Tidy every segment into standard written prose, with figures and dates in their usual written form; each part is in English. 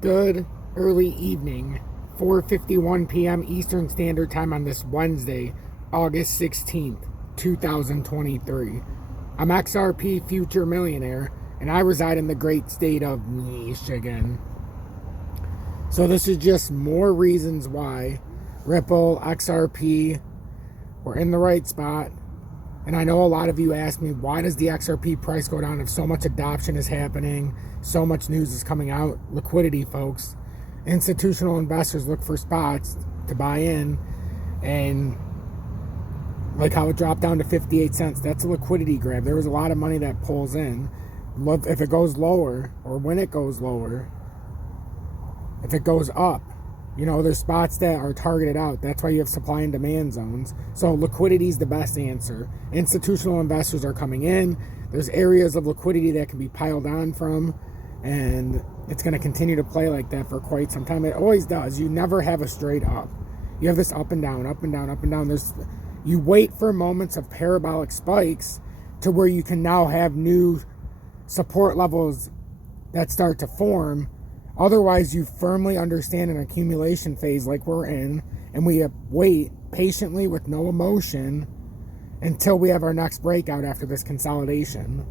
Good early evening, 4:51 p.m. Eastern Standard Time on this Wednesday, August 16th, 2023. I'm XRP Future Millionaire, and I reside in the great state of Michigan. So this is just more reasons why Ripple, XRP, we're in the right spot. And I know a lot of you ask me, why does the XRP price go down if so much adoption is happening, so much news is coming out? Liquidity, folks. Institutional investors look for spots to buy in, and like how it dropped down to 58 cents, that's a liquidity grab. There was a lot of money that pulls in. If it goes lower, or when it goes lower, if it goes up, you know, there's spots that are targeted out. That's why you have supply and demand zones. So liquidity is the best answer. Institutional investors are coming in. There's areas of liquidity that can be piled on from, and it's going to continue to play like that for quite some time. It always does. You never have a straight up. You have this up and down, up and down, up and down. You wait for moments of parabolic spikes to where you can now have new support levels that start to form. Otherwise, you firmly understand an accumulation phase like we're in, and we wait patiently with no emotion until we have our next breakout after this consolidation.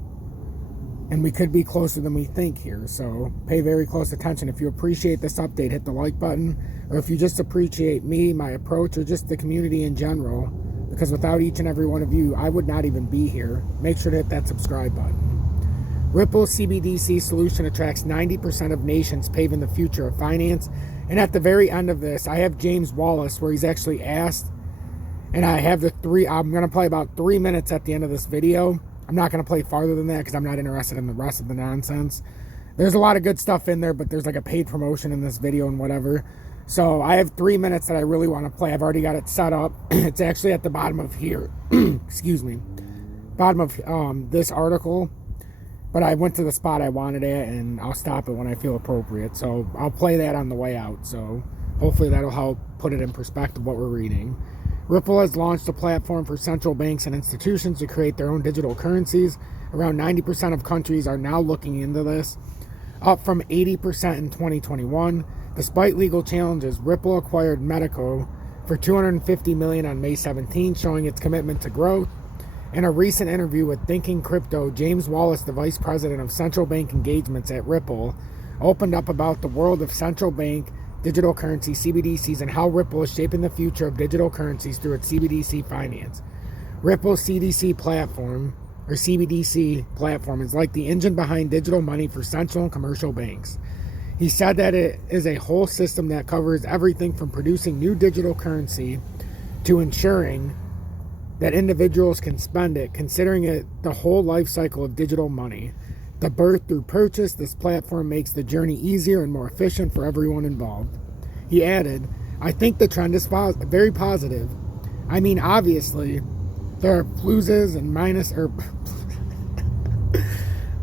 And we could be closer than we think here, so pay very close attention. If you appreciate this update, hit the like button, or if you just appreciate me, my approach, or just the community in general, because without each and every one of you, I would not even be here, make sure to hit that subscribe button. Ripple's CBDC solution attracts 90% of nations, paving the future of finance. And at the very end of this, I have James Wallace, where he's actually asked, and I have I'm going to play about 3 minutes at the end of this video. I'm not going to play farther than that because I'm not interested in the rest of the nonsense. There's a lot of good stuff in there, but there's like a paid promotion in this video and whatever. So I have 3 minutes that I really want to play. I've already got it set up. It's actually at the bottom of here. Excuse me. Bottom of this article. But I went to the spot I wanted at, and I'll stop it when I feel appropriate. So I'll play that on the way out. So hopefully that'll help put it in perspective what we're reading. Ripple has launched a platform for central banks and institutions to create their own digital currencies. Around 90% of countries are now looking into this, up from 80% in 2021. Despite legal challenges, Ripple acquired Medico for $250 million on May 17, showing its commitment to growth. In a recent interview with Thinking Crypto, James Wallace, the vice president of central bank engagements at Ripple, opened up about the world of central bank digital currency, CBDCs, and how Ripple is shaping the future of digital currencies through its CBDC finance. Ripple's CBDC platform is like the engine behind digital money for central and commercial banks. He said that it is a whole system that covers everything from producing new digital currency to ensuring that individuals can spend it, considering it the whole life cycle of digital money. The birth through purchase, this platform makes the journey easier and more efficient for everyone involved. He added, I think the trend is very positive. I mean, obviously, there are pluses and minuses,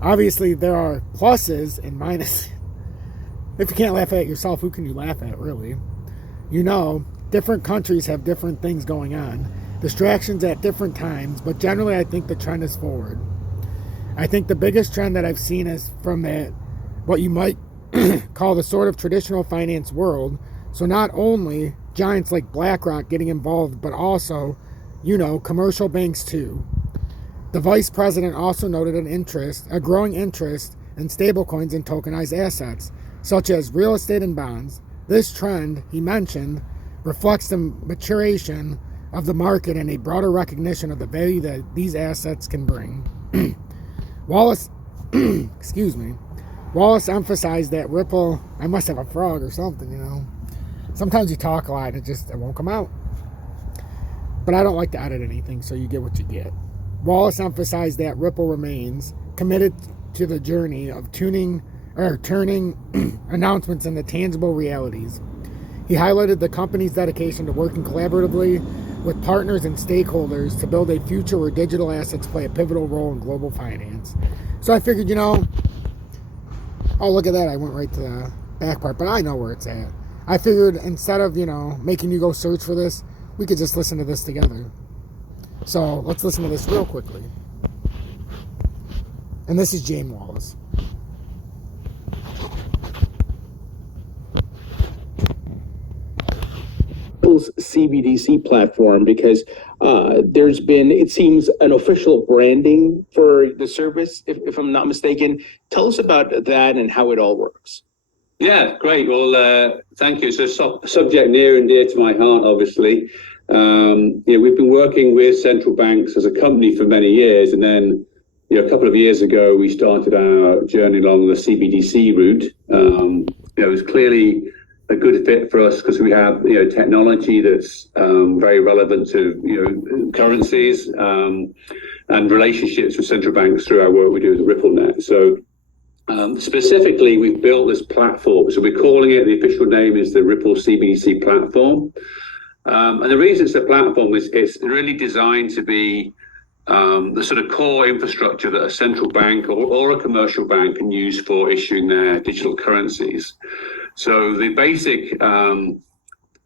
obviously there are pluses and minuses. If you can't laugh at yourself, who can you laugh at, really? You know, different countries have different things going on. Distractions at different times, but generally I think the trend is forward. I think the biggest trend that I've seen is from that, what you might call the sort of traditional finance world. So not only giants like BlackRock getting involved, but also, you know, commercial banks too. The vice president also noted a growing interest in stablecoins and tokenized assets, such as real estate and bonds. This trend, he mentioned, reflects the maturation of the market and a broader recognition of the value that these assets can bring. Wallace emphasized that Ripple, I must have a frog or something, you know. Sometimes you talk a lot and it won't come out. But I don't like to edit anything, so you get what you get. Wallace emphasized that Ripple remains committed to the journey of turning announcements into tangible realities. He highlighted the company's dedication to working collaboratively with partners and stakeholders to build a future where digital assets play a pivotal role in global finance. So I figured, you know, oh, look at that. I went right to the back part, but I know where it's at. I figured instead of, you know, making you go search for this, we could just listen to this together. So let's listen to this real quickly. And this is James Wallace. Ripple's CBDC platform? Because there's been, it seems, an official branding for the service, if I'm not mistaken. Tell us about that and how it all works. Yeah, great. Well, thank you. It's a subject near and dear to my heart, obviously. We've been working with central banks as a company for many years, and then a couple of years ago we started our journey along the CBDC route. It was clearly a good fit for us because we have technology that's very relevant to currencies and relationships with central banks through our work we do with RippleNet. So specifically, we've built this platform. So we're calling it, the official name is the Ripple CBDC platform. And the reason it's a platform is it's really designed to be the sort of core infrastructure that a central bank or a commercial bank can use for issuing their digital currencies. So the basic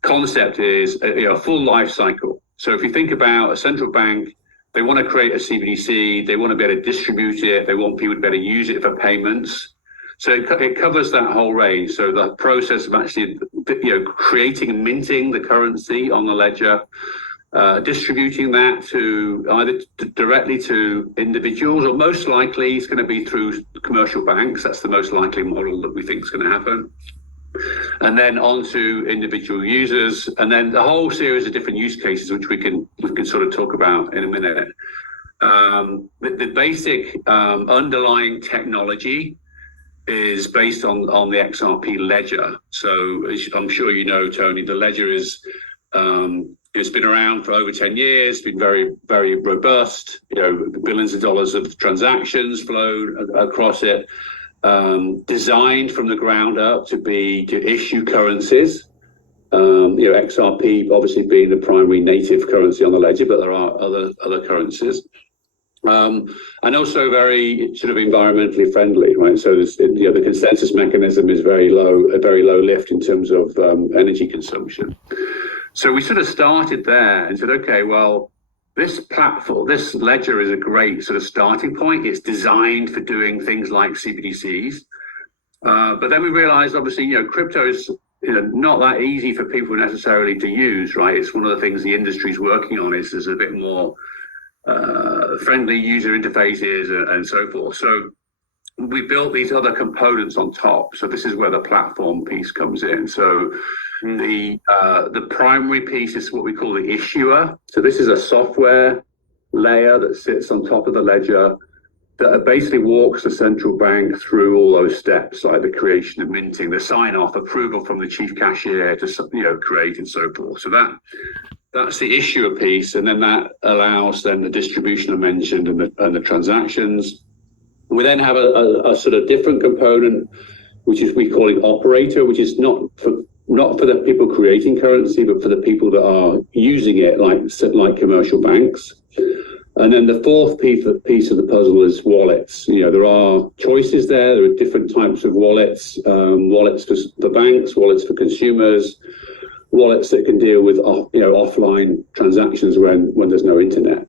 concept is a full life cycle. So if you think about a central bank, they want to create a CBDC, they want to be able to distribute it, they want people to be able to use it for payments. So it covers that whole range. So the process of actually creating and minting the currency on the ledger, distributing that to either directly to individuals, or most likely it's going to be through commercial banks. That's the most likely model that we think is going to happen. And then on to individual users, and then the whole series of different use cases, which we can sort of talk about in a minute. The basic underlying technology is based on the XRP ledger. So as I'm sure you know, Tony, the ledger is it's been around for over 10 years, been very, very robust, billions of dollars of transactions flowed across it. Designed from the ground up to issue currencies. XRP obviously being the primary native currency on the ledger, but there are other currencies. And also very sort of environmentally friendly, right? So the consensus mechanism is very low lift in terms of energy consumption. So we sort of started there and said, okay, well, this platform, this ledger is a great sort of starting point. It's designed for doing things like CBDCs. But then we realized, obviously, crypto is not that easy for people necessarily to use, right? It's one of the things the industry is working on is there's a bit more friendly user interfaces and so forth. So we built these other components on top. So this is where the platform piece comes in. So the primary piece is what we call the issuer. So this is a software layer that sits on top of the ledger that basically walks the central bank through all those steps, like the creation and minting, the sign-off, approval from the chief cashier to create and so forth. So that's the issuer piece, and then that allows then the distribution I mentioned and the transactions. We then have a sort of different component, which is we call it operator, which is not for the people creating currency, but for the people that are using it, like commercial banks. And then the fourth piece of the puzzle is wallets. There are choices there. There are different types of wallets, wallets for the banks, wallets for consumers, wallets that can deal with offline transactions when there's no internet.